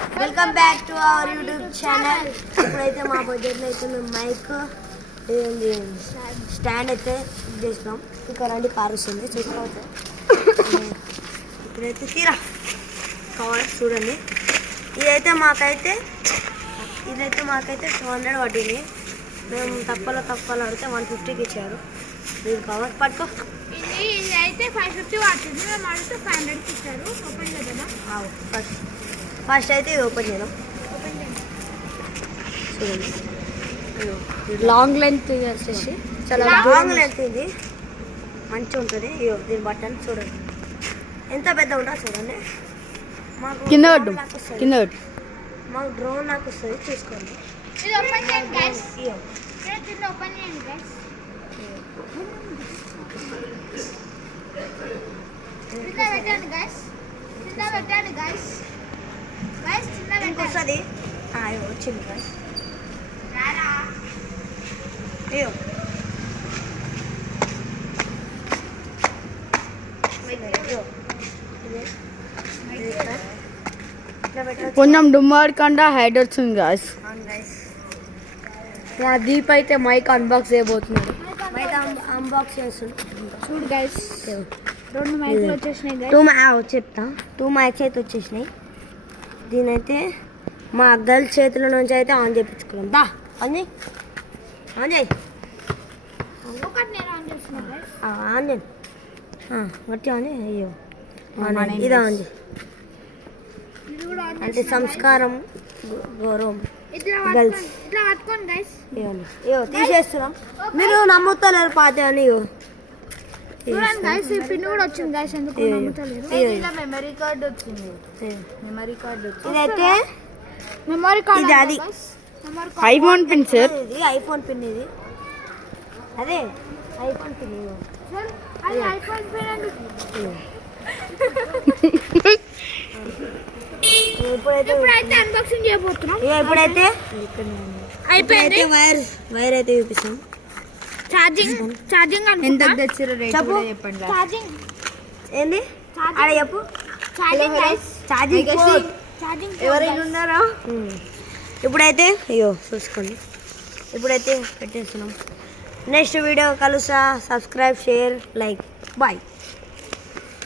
Welcome back to our YouTube channel. ఇప్పుడైతే మా బడ్జెట్లో అయితే మేము మైక్ స్టాండ్ అయితే చేసినాం. ఇంకా రండి కారు వస్తుంది చూసుకోవచ్చు. ఇప్పుడైతే తీరా కావాలి చూడండి. ఇదైతే మాకైతే 200 పట్టింది. మేము తక్కువలో అడిగితే 150కి ఇచ్చారు. మీరు కవర్ పట్టుకో. ఇది అయితే 550 పడుతుంది. మేము అడిగితే 500కి ఇచ్చారు. ఓపెన్ చేద్దామా? ఫస్ట్ అయితే ఇది ఓపెన్ చేద్దాం. చూడండి, లాంగ్ లెంత్ వచ్చేసి చాలా లాంగ్ లెంత్ ఇది మంచిగా ఉంటుంది. దీని బటన్ చూడండి ఎంత పెద్ద ఉంటుంది చూడండి. మాకు కింద మాకు డ్రోన్ నాకు వస్తుంది చూసుకోండి. ఇది ఓపెన్ చేయండి గైస్. ఇది ఓపెన్ చేయండి గైస్. చిన్న పెట్టండి గైస్. ఇంకొస్తుంది వచ్చింది గైస్. కొంచెం డుమ్మాడికండా హైడ్ వచ్చింది గాయస్. మా దీప్ అయితే మైక్ అన్బాక్స్ చేయబోతున్నాడు. మైక్ అన్బాక్స్ చేస్తుంది చూడు గైస్. 2 మైక్లు వచ్చేసినాయి. చెప్తా 2 మైక్స్ అయితే వచ్చేసినాయి. దీనైతే మా గర్ల్స్ చేతుల నుంచి అయితే ఆన్ చేయించుకున్నాం. దా ఆన్ చేయి గట్టి ఆన్ చేయి. అయ్యో ఇది ఆన్ చేయి. అంటే సంస్కారం గౌరవం గర్ల్స్ తీసేస్తున్నాం. మీరు నమ్ముతలేరు పాత అని పిన్ కూడా వచ్చింది గైస్. ఎందుకు నమ్ముతలేరు? మెమరీ కార్డ్ వచ్చింది. ఇదైతే మెమరీ కార్డ్ ఇది అది ఐఫోన్ పిన్ సార్. ఇది ఐఫోన్ పిన్. ఇది అదే ఐఫోన్ పిన్. అది ఐఫోన్ పిన్ అండి. ఇప్పుడైతే అన్బాక్సింగ్ చేయబోతున్నాం. ఇప్పుడైతే అయిపోయింది. వైర్ అయితే చూపిస్తాం. ఛార్జింగ్ ఎంత తెచ్చారో రేట్ కూడా చెప్పండి. ఛార్జింగ్ ఏంది ఆడ చెప్పు. ఛార్జింగ్ ఎవరైనా ఉన్నారా? ఇప్పుడైతే చూసుకోండి. ఇప్పుడైతే పెట్టేస్తున్నాం. నెక్స్ట్ వీడియో కలుసా. Subscribe, share, like. బాయ్.